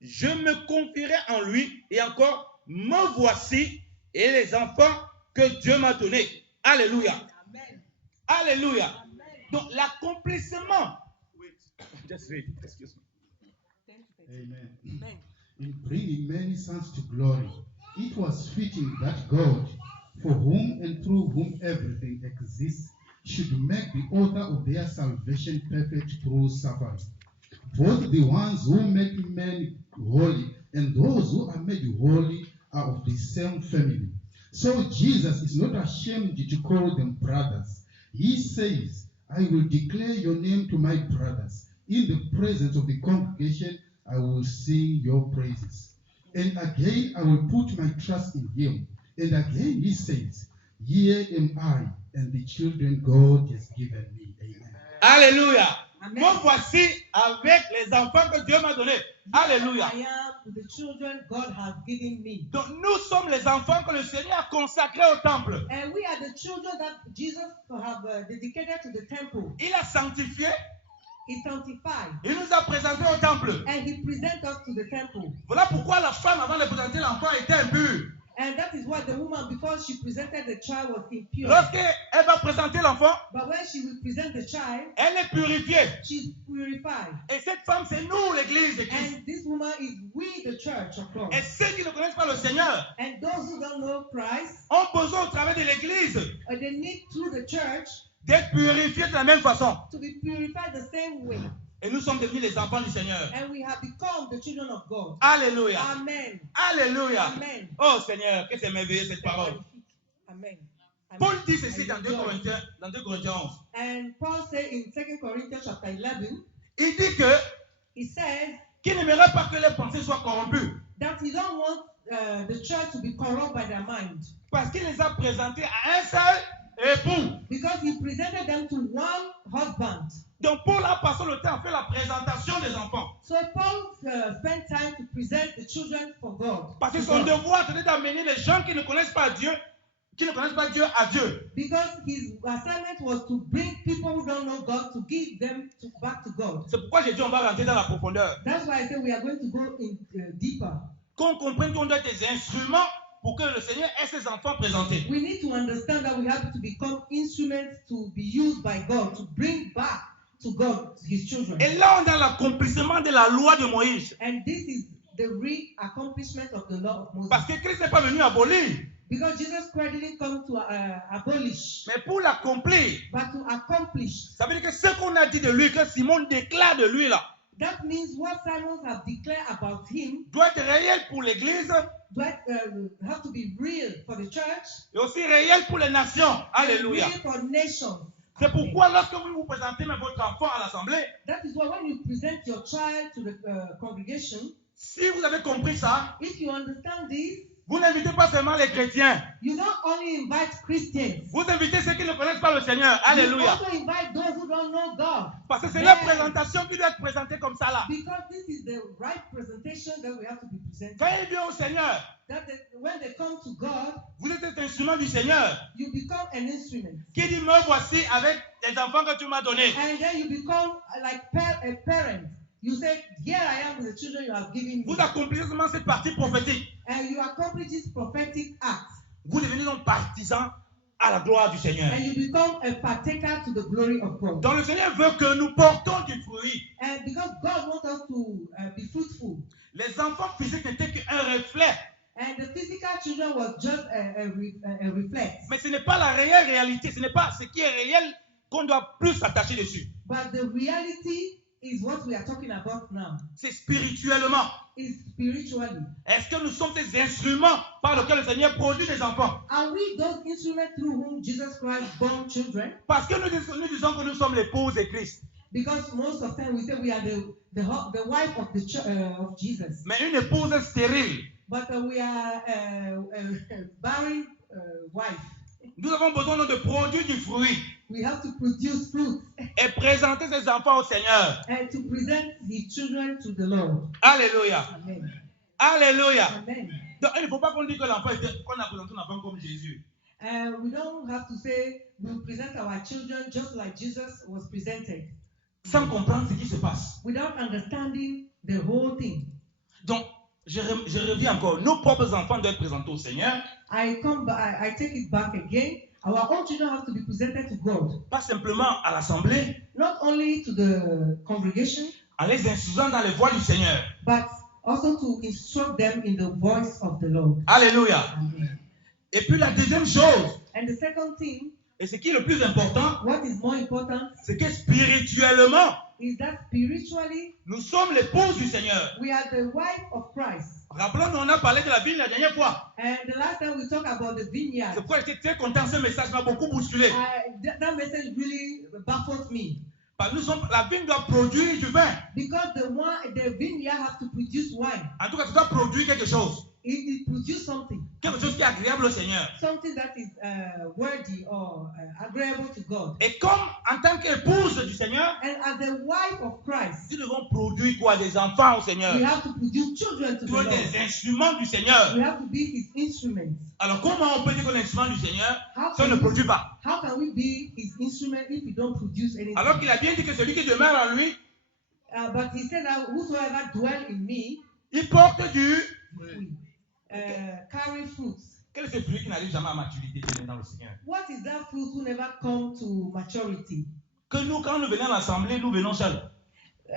je me confierai en lui, et encore, me voici, et les enfants que Dieu m'a donnés. Alléluia. Amen. Alléluia. Amen. Donc, l'accomplissement. Just wait, excuse me. Amen. Amen. In bringing many sons to glory, it was fitting that God, for whom and through whom everything exists, should make the author of their salvation perfect through suffering. Both the ones who make men holy and those who are made holy are of the same family. So Jesus is not ashamed to call them brothers. He says, I will declare your name to my brothers. In the presence of the congregation, I will sing your praises. And again, I will put my trust in him. And again, he says, here am I and the children God has given me. Amen. Alléluia. Amen. Me voici avec les enfants que Dieu m'a donnés. Alléluia. I am with the children God has given me. Donc, nous sommes les enfants que le Seigneur a consacrés au temple. And we are the children that Jesus have dedicated to the temple. Il a sanctifié, He sanctified il nous a présentés au temple. and he presents us to the temple. Voilà pourquoi la femme, avant de présenter l'enfant, était impure. And that is is why the woman, before she presented the child, was impure. Lorsqu'elle va présenter l'enfant, But when she will present the child, elle est purifiée. she's purified. Et cette femme, c'est nous, l'église de Christ. And this woman is we, the church of God. Et ceux qui ne connaissent pas le Seigneur And those who don't know Christ, ont besoin au travers de l'église they need through the church d'être purifiés de la même façon. to be purified the same way. Et nous sommes devenus les enfants du Seigneur. And we have become the children of God. Alléluia. Amen. Alléluia. Amen. Oh Seigneur, que c'est merveilleux cette parole. Amen. Amen. Paul dit ceci I dans 2 enjoy. Corinthiens, dans 2 Corinthiens 11. And Paul said in 2 Corinthians chapter 11, Il dit que he says qu'il n'aimerait pas que les pensées soient corrompues. that he don't want the church to be corrupt by their mind. Parce qu'il les a présentés à un seul époux. Because he presented them to one husband. Donc Paul a passé le temps à faire la présentation des enfants. So Paul spent time to present the children for God. Parce que to son God. devoir était d'amener les gens qui ne connaissent pas Dieu, qui ne connaissent pas Dieu à Dieu. Because his assignment was to bring people who don't know God, to give them back to God. C'est pourquoi j'ai dit on va rentrer dans la profondeur. That's why I said we are going to go in deeper. Qu'on comprenne qu'on doit être des instruments pour que le Seigneur ait ses enfants présentés. We need to understand that we have to become instruments to be used by God, to bring back to God his children. Et là, on a l'accomplissement de la loi de Moïse. And this is the re-accomplishment of the law of Moses. Parce que Christ n'est pas venu abolir, Because Jesus Christ didn't come to abolish, mais pour l'accomplir. but to accomplish. Ça veut dire que ce qu'on a dit de lui, que Simon déclare de lui là, That means what Simon have declared about him doit être réel pour l'Église that have to be real for the church, et aussi réel pour les nations. Alléluia. real for nations. C'est pourquoi lorsque vous vous présentez même votre enfant à l'assemblée, That is why when you present your child to the congregation, si vous avez compris ça, if you understand this, vous n'invitez pas seulement les chrétiens, you don't only invite Christians. vous invitez ceux qui ne connaissent pas le Seigneur. You Alléluia. also invite those who don't know God. Parce que c'est Amen. la présentation qui doit être présentée comme ça là. Because this is the right presentation that we have to be presenting. Quand il vient au Seigneur, When they come to God, vous êtes un instrument du Seigneur you become an instrument. qui dit me voici avec les enfants que tu m'as donnés. And then you become like a parent. You say, here I am with the children you have given me. Vous accomplissez seulement cette partie prophétique. And you accomplish this prophetic act. Vous devenez donc partisans à la gloire du Seigneur. And you become a partaker to the glory of God. Donc le Seigneur veut que nous portons du fruit. And because God wants us to be fruitful. Les enfants physiques n'étaient qu'un reflet. And the physical children was just a reflex. Mais ce n'est pas la réelle réalité. Ce n'est pas ce qui est réel qu'on doit plus s'attacher dessus. But the reality is what we are talking about now. C'est spirituellement. Is spiritually. Est-ce que nous sommes des instruments par lesquels le Seigneur produit des enfants? Are we those instruments through whom Jesus Christ born children? Parce que nous disons que nous sommes l'épouse de Christ. Because most of the time we say we are the wife of of Jesus. Mais une épouse stérile. But we are a barren wife. Nous avons besoin de produire du fruit We have to produce fruit et présenter ses enfants au Seigneur. and to present his children to the Lord. Alléluia. Amen. Alléluia. Amen. Donc il ne faut pas qu'on dise que l'enfant qu'on a présenté un enfant comme Jésus. We don't have to say we present our children just like Jesus was presented, Sans comprendre ce qui se passe. without understanding the whole thing. Donc, je reviens encore. Nos propres enfants doivent être présentés au Seigneur. I take it back again. Our own children have to be presented to God, Pas simplement à l'assemblée, not only to the congregation, en les instruisant dans les voies du Seigneur. but also to instruct them in the voice of the Lord. Alléluia. Amen. Et puis la deuxième chose, And the second thing, et ce qui est le plus important, what is more important, c'est que spirituellement, is that spiritually nous sommes l'épouse du Seigneur. we are the wife of Christ. Rappelons-nous, on a parlé de la ville la dernière fois. And the last time we talked about the C'est vineyard, pourquoi j'étais très content. Ce message m'a beaucoup bousculé. that message really baffled me. Parce que la vigne doit produire du vin. Because the vineyard has to produce wine. En tout cas, tu dois produire quelque chose. It produces something. Quelque chose qui est agréable au Seigneur. Something that is worthy or agreeable to God. Et comme en tant qu'épouse du Seigneur, And as the wife of Christ, nous devons produire quoi? Des enfants au Seigneur. we have to produce children to the Nous sommes Lord. des instruments du Seigneur. We have to be his instruments. Alors comment on peut dire qu'on est instrument du Seigneur How si on ne can, produit pas? how can we be his instrument if we don't produce anything? Alors qu'il a bien dit que celui qui demeure en lui, But he said that whosoever dwell in me il porte du... carry fruits. Quel est ce fruit qui n'arrive jamais à maturité dans le Seigneur? What is that fruit who never come to maturity? Que nous, quand nous venons à l'assemblée, nous venons seuls.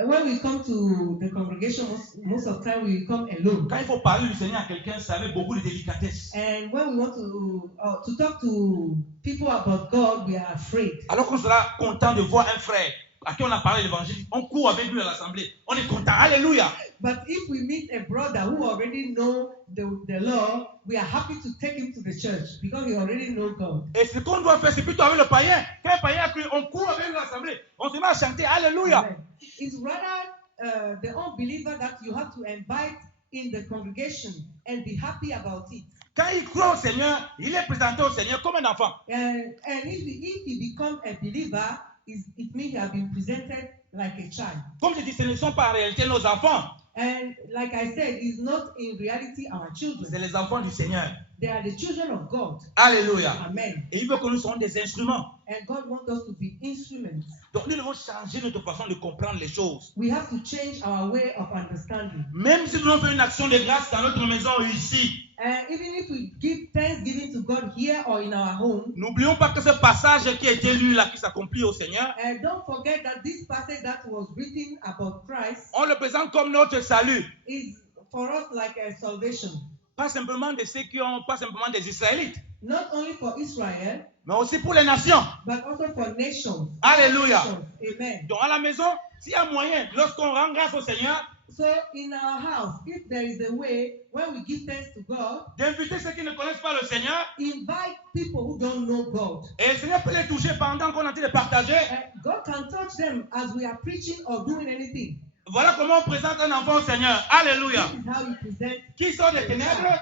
When we come to the congregation, most of the time we come alone. Quand il faut parler du Seigneur à quelqu'un, c'est avec beaucoup de délicatesse. And when we want to talk to people about God, we are afraid. Alors qu'on sera content de voir un frère à qui on a parlé de l'évangile, on court avec lui à l'assemblée. On est content. Alléluia. But if we meet a brother who already know the law, we are happy to take him to the church because he already know God. Et ce qu'on doit faire, c'est plutôt avec le païen. Quand un païen a cru, on court avec lui à l'assemblée. On se met à chanter. Alléluia. Amen. It's rather the unbeliever that you have to invite in the congregation and be happy about it. Quand il croit au Seigneur, il est présenté au Seigneur comme un enfant. And if he become a believer, it means he has been presented like a child. Comme je dis, ce ne sont pas en réalité nos enfants. And like I said, it's not in reality our children. C'est les enfants du Seigneur. They are the children of God. Alléluia. Amen. Et il veut que nous soyons des instruments. And God wants us to be instruments. Donc nous devons changer notre façon de comprendre les choses. We have to change our way of understanding. Même si nous devons faire une action de grâce dans notre maison ou ici, Even if we give thanksgiving to God here or in our home, n'oublions pas que ce passage qui a été lu là, qui s'accomplit au Seigneur, and don't forget that this passage that was written about Christ on le présente comme notre salut. is for us like a salvation. Pas simplement de ceux qui ont, pas simplement des Israélites, Not only for Israel, mais aussi pour les nations. but also for nations. Alléluia. Nations. Amen. Donc à la maison, s'il y a moyen, lorsqu'on rend grâce au Seigneur, So in our house, if there is a way, when we give thanks to God, d'inviter ceux qui ne connaissent pas le Seigneur, invite people who don't know God. et le Seigneur peut les toucher pendant qu'on est en train de partager. God can touch them as we are preaching or doing anything. Voilà comment on présente un enfant au Seigneur. Alléluia. This is how you present Qui sort des ténèbres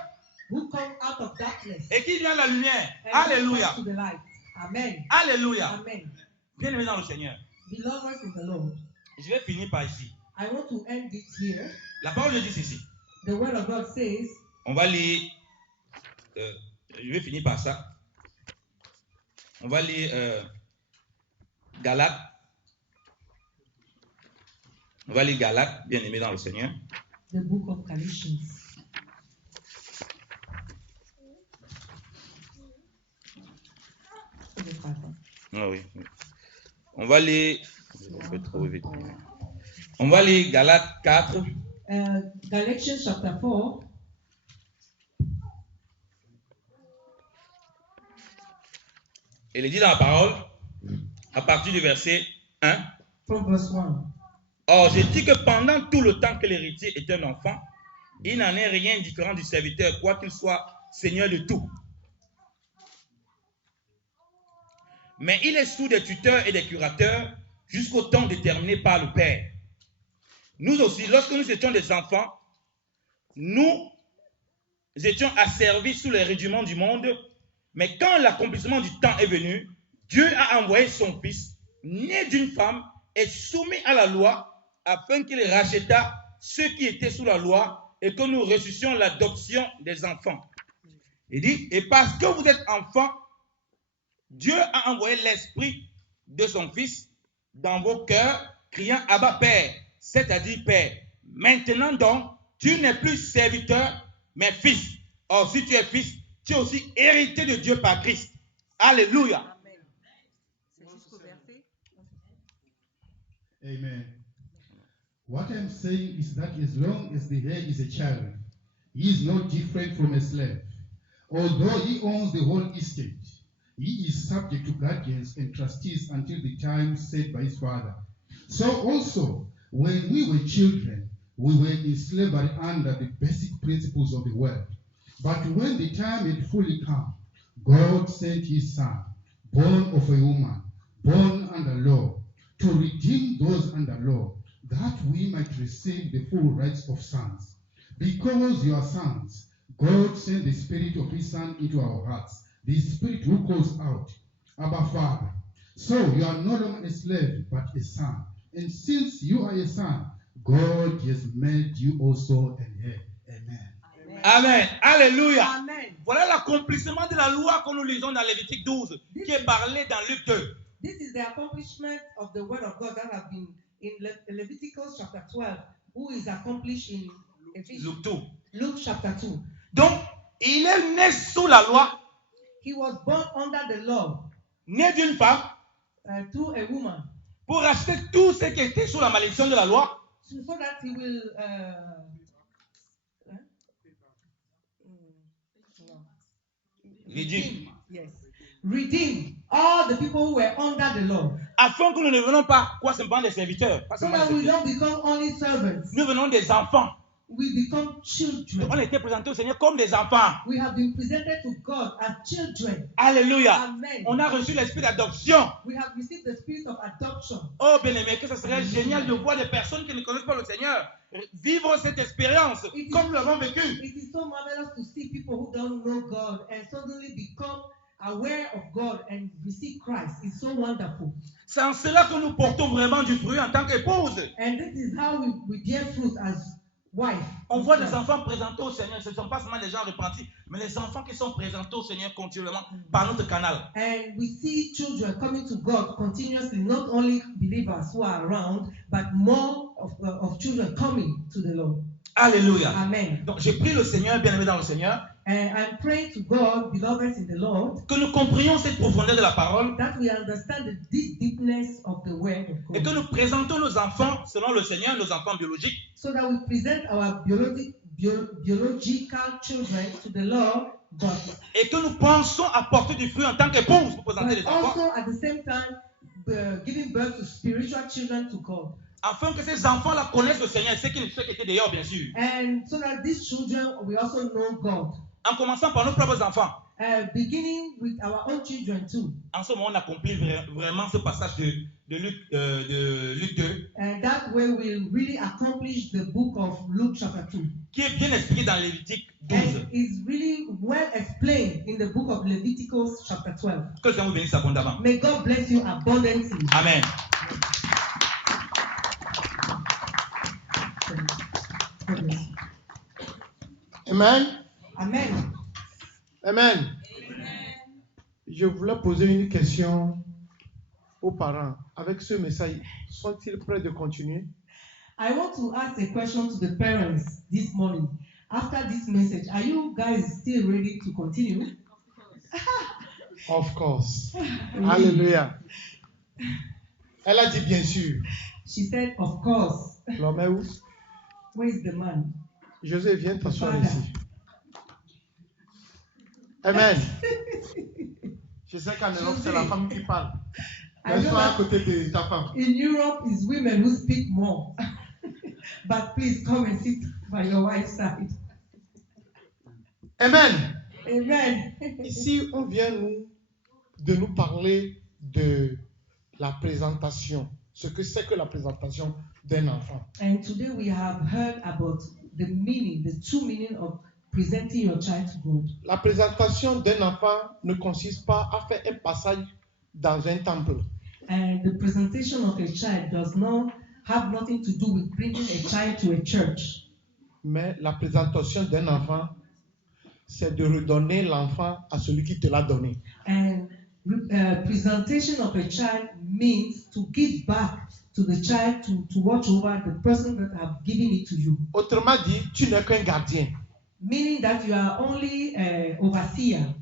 who come out of darkness et qui vient à la lumière. and Alléluia. come to the light. Amen. Alléluia. Amen. Bien-aimé dans le Seigneur. Beloved in the Lord, Je vais finir par ici. I want to end it here. La parole de Dieu dit ceci. The word of God says, On va lire. Je vais finir par ça. On va lire Galates. On va lire Galates, bien-aimé dans le Seigneur. the book of Galatians. Ah oui. On va lire. Je vais trop vite. On va lire Galates 4. Galatians chapter 4. Et il dit dans la parole, à partir du verset 1. From verse 1. Or, je dis que pendant tout le temps que l'héritier est un enfant, il n'en est rien différent du serviteur, quoiqu'il soit seigneur de tout. Mais il est sous des tuteurs et des curateurs jusqu'au temps déterminé par le Père. Nous aussi, lorsque nous étions des enfants, nous étions asservis sous les rudiments du monde, mais quand l'accomplissement du temps est venu, Dieu a envoyé son Fils, né d'une femme et soumis à la loi, afin qu'il racheta ceux qui étaient sous la loi et que nous reçussions l'adoption des enfants. Il dit, et parce que vous êtes enfants, Dieu a envoyé l'esprit de son Fils dans vos cœurs, criant Abba Père, c'est-à-dire Père. Maintenant donc, tu n'es plus serviteur, mais fils. Or, si tu es fils, tu es aussi hérité de Dieu par Christ. Alléluia. Amen. C'est jusqu'au verset. Amen. What I'm saying is that as long as the head is a child, he is not different from a slave. Although he owns the whole estate, he is subject to guardians and trustees until the time set by his father. So also, when we were children, we were in slavery under the basic principles of the world. But when the time had fully come, God sent his son, born of a woman, born under law, to redeem those under law, that we might receive the full rights of sons. Because you are sons, God sent the Spirit of his Son into our hearts, the Spirit who calls out, Abba, Father. So you are no longer a slave, but a son. And since you are a son, God has made you also an heir. Amen. Amen. Alléluia. Amen. Voilà l'accomplissement de la loi que nous lisons dans Lévitique 12, qui est parlé dans Luc 2. This is the accomplishment of the word of God that have been in Leviticus chapter 12, who is accomplished in Ephesians. Luc 2. Luke chapter 2. Donc, Il est né sous la loi, He was born under the law né d'une femme, through a woman, pour racheter tout ce qui était sous la malédiction de la loi, so that he will redeem, yes, redeem all the people who were under the law, afin que nous ne venons pas quoi simplement des serviteurs, pas so seulement that des we serviteurs. don't become only servants. Nous venons des enfants. We become Donc, children. on a été présentés au Seigneur comme des enfants. We have been presented to God as children. Alléluia. Amen. On a reçu l'esprit d'adoption. We have received the spirit of adoption. Oh bien-aimé, que ce serait génial de voir des personnes qui ne connaissent pas le Seigneur vivre cette expérience comme nous l'avons vécu. It is so marvelous to see people who don't know God and suddenly become aware of God and receive Christ. It's so wonderful. C'est en cela que nous portons vraiment du fruit en tant qu'épouse. And this is how we bear fruit as wife. On voit des enfants présentés au Seigneur. Ce ne sont pas seulement des gens repentis, mais les enfants qui sont présentés au Seigneur continuellement par notre canal. And we see children coming to God continuously, not only believers who are around, but more of children coming to the Lord. Alléluia. Amen. Donc j'ai pris le Seigneur, bien-aimé dans le Seigneur, And I'm praying to God, beloveds in the Lord, que nous comprenions cette profondeur de la parole that we understand this deepness of the word of et que God, nous présentons nos enfants selon le Seigneur, nos enfants biologiques, so that we present our biological children to the Lord, but et que nous pensons à porter du fruit en tant qu'épouse pour présenter les enfants, also at the same time giving birth to spiritual children to God. afin que ces enfants-là connaissent le Seigneur, ceux qui étaient dehors, bien sûr. And so that these children will also know God. En commençant par nos propres enfants. Beginning with our own children too. En ce moment, on accomplit vraiment ce passage de Luc 2, And that way we'll really accomplish the book of Luke chapter 2. qui est bien expliqué dans Lévitique 12. And is really well explained in the book of Leviticus chapter 12. Que le Seigneur vous bénisse abondamment. May God bless you abundantly. Amen. Amen. Amen. Amen. Je voulais poser une question aux parents. Avec ce message, sont-ils prêts de continuer? I want to ask a question to the parents this morning. After this message, are you guys still ready to continue? Of course. Alléluia. Elle a dit bien sûr. She said, of course. L'homme est où? Where is the man? José, viens t'asseoir Father. ici. Amen. Je sais qu'en Europe, c'est la femme qui parle. I know Laisse-toi à that côté de ta femme. in Europe, it's women who speak more. But please come and sit by your wife's side. Amen. Amen. Ici, on vient de nous parler de la présentation. Ce que c'est que la présentation d'un enfant. And today we have heard about the meaning, the true meaning of presenting your child to God. La présentation d'un enfant ne consiste pas à faire un passage dans un temple. And the presentation of a child does not have nothing to do with bringing a child to a church. Mais la présentation d'un enfant, c'est de redonner l'enfant à celui qui te l'a donné. And presentation of a child means to give back to the child to watch over the person that have given it to you. Autrement dit, tu n'es qu'un gardien. Meaning that you are only overseer.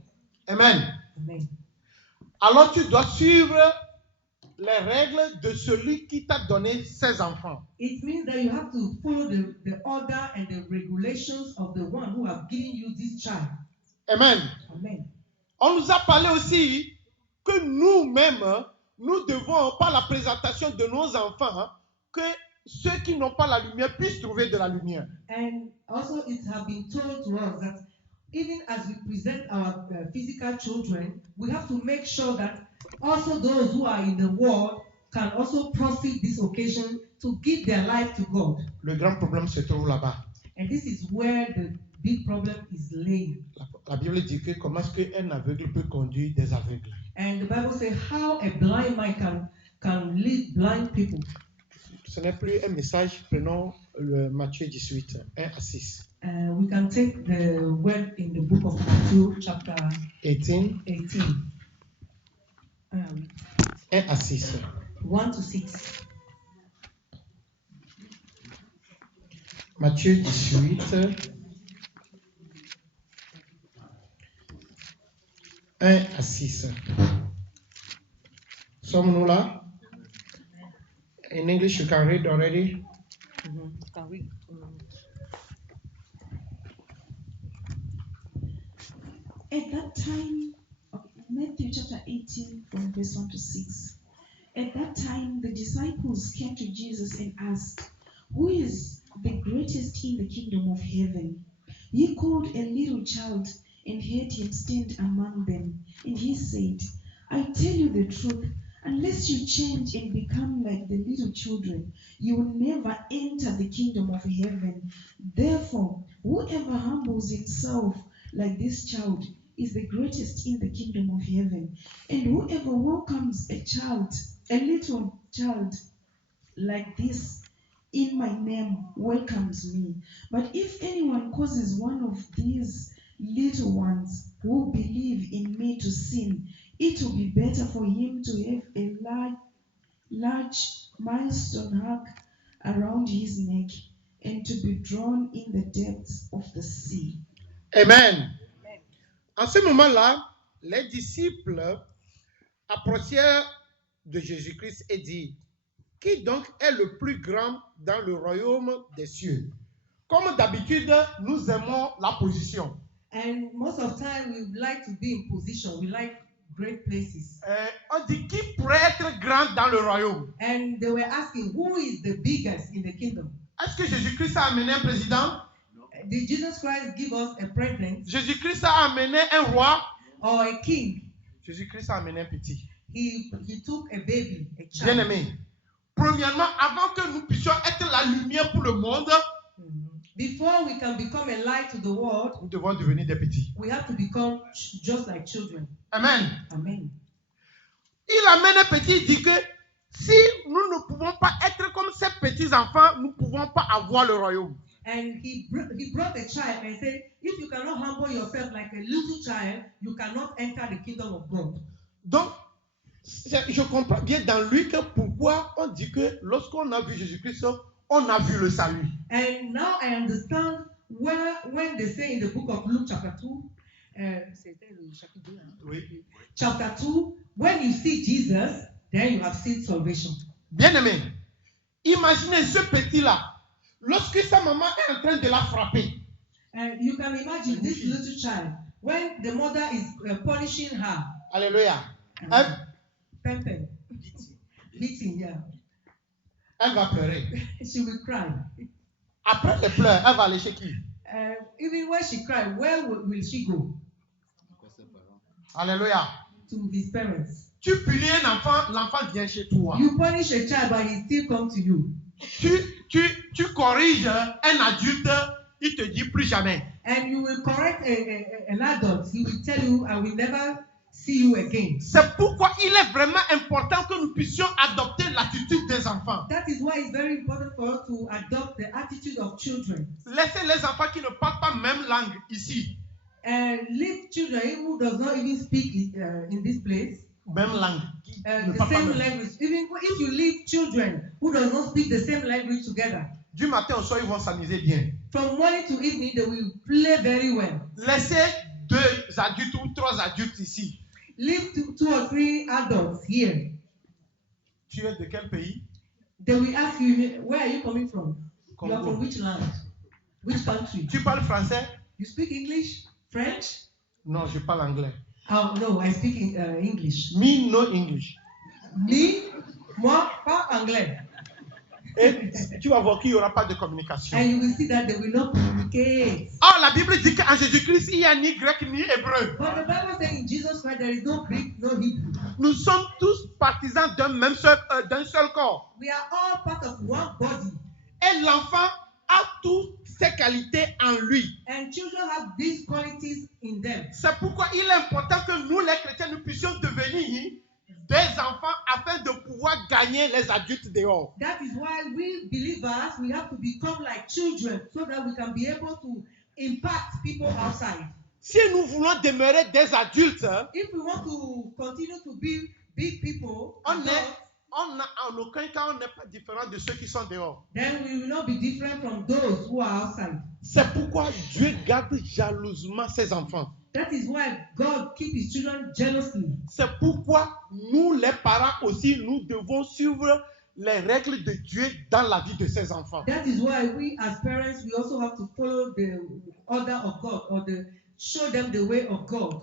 Amen. Amen. Alors tu dois suivre les règles de celui qui t'a donné ses enfants. It means that you have to follow the order and the regulations of the one who have given you this child. Amen. Amen. On nous a parlé aussi que nous-mêmes, nous devons, par la présentation de nos enfants, que ceux qui n'ont pas la lumière puissent trouver de la lumière. And also it has been told to us that even as we present our physical children, we have to make sure that also those who are in the world can also profit this occasion to give their life to God. Le grand problème se trouve là-bas. And this is where the big problem is laid. La Bible dit que comment est-ce qu'un aveugle peut conduire des aveugles. And the Bible says how a blind man can lead blind people. Ce n'est plus un message, prenons le Matthieu 18, 1 à 6. We can take the word in the book of Matthew chapter 18, 18. 1 à 6. 1 to 6. Matthieu 18, 1 à 6. Sommes-nous là? In English, you can read already. Can we? At that time, Matthew chapter 18, from verse 1 to 6. At that time, the disciples came to Jesus and asked, "Who is the greatest in the kingdom of heaven?" He called a little child and had him stand among them. And he said, "I tell you the truth, unless you change and become like the little children, you will never enter the kingdom of heaven. Therefore, whoever humbles himself like this child is the greatest in the kingdom of heaven. And whoever welcomes a little child like this in my name welcomes me. But if anyone causes one of these little ones who believe in me to sin, it will be better for him to have a large millstone hung around his neck and to be drawn in the depths of the sea." Amen. En ce moment-là, les disciples approchèrent de Jésus-Christ et dirent, "Qui donc est le plus grand dans le royaume des cieux?" Comme d'habitude, nous aimons la position. And most of the time, we like to be in position. We like great places. On dit qui pourrait être grand dans le royaume. And they were asking, who is the biggest in the kingdom? Est-ce que Jésus-Christ a amené un président? Did Jesus Christ give us a president Jésus-Christ a amené un roi? or a king? Jésus-Christ a amené un petit. He took a baby, a child. Bien-aimé, premièrement, avant que nous puissions être la lumière pour le monde, Before we can become a light to the world, nous devons devenir des petits. we have to become just like children. Amen. Amen. Il amène un petit, il dit que si nous ne pouvons pas être comme ces petits enfants, nous ne pouvons pas avoir le royaume. And he brought a child and said, if you cannot humble yourself like a little child, you cannot enter the kingdom of God. Donc, je comprends bien dans Luc pourquoi on dit que lorsqu'on a vu Jésus-Christ, on a vu le salut. And now I understand when they say in the book of Luke chapter 2, Oui. chapter 2, when you see Jesus, then you have seen salvation. Bien-aimé, imaginez ce petit-là. Lorsque sa maman est en train de la frapper, And you can imagine this little child, when the mother is punishing her, alléluia, pampering, beating, yeah, elle va pleurer. she will cry. Après les pleurs, elle va aller chez qui? Even when she cry, where will she go? Alléluia. To his parents. Tu punis un enfant, l'enfant vient chez toi. You punish a child, but he still comes to you. Tu corriges un adulte, il te dit plus jamais. And you will correct an adult. He will tell you, I will never see you again. C'est pourquoi il est vraiment important que nous puissions adopter l'attitude des enfants. That is why it's very important for us to adopt the attitude of children. Laissez les enfants qui ne parlent pas même langue ici. And leave children who does not even speak in this place. Même langue. The same language. Even if you leave children who does not speak the same language together. Du matin au soir, ils vont s'amuser bien. From morning to evening, they will play very well. Laissez 2 adultes ou 3 adultes ici. Leave 2 or 3 adults here. Tu es de quel pays? They will ask you, where are you coming from? Congo. You are from which land? Which country? Tu parles français? You speak English? French? Non, je parle anglais. Oh, no, I speak English. Me, no English. Moi, pas anglais. Et tu vas voir qu'il n'y aura pas de communication. And you will see that they will not communicate. Ah, la Bible dit qu'en Jésus-Christ, il n'y a ni grec ni hébreu. But the Bible says in Jesus Christ there is no Greek, no Hebrew. Nous sommes tous partisans d'un seul corps. We are all part of one body. Et l'enfant a toutes ses qualités en lui. And children have these qualities in them. C'est pourquoi il est important que nous, les chrétiens, nous puissions devenir des enfants afin de pouvoir gagner les adultes dehors. That is why we believers, we have to become like children so that we can be able to impact people outside. Si nous voulons demeurer des adultes, If we want to continue to be big people, en aucun cas, on n'est pas différent de ceux qui sont dehors. then we will not be different from those who are outside. C'est pourquoi Dieu garde jalousement ses enfants. That is why God keeps his children jealously. C'est pourquoi nous, les parents aussi, nous devons suivre les règles de Dieu dans la vie de ses enfants. That is why we as parents, we also have to follow the order of God, or show them the way of God.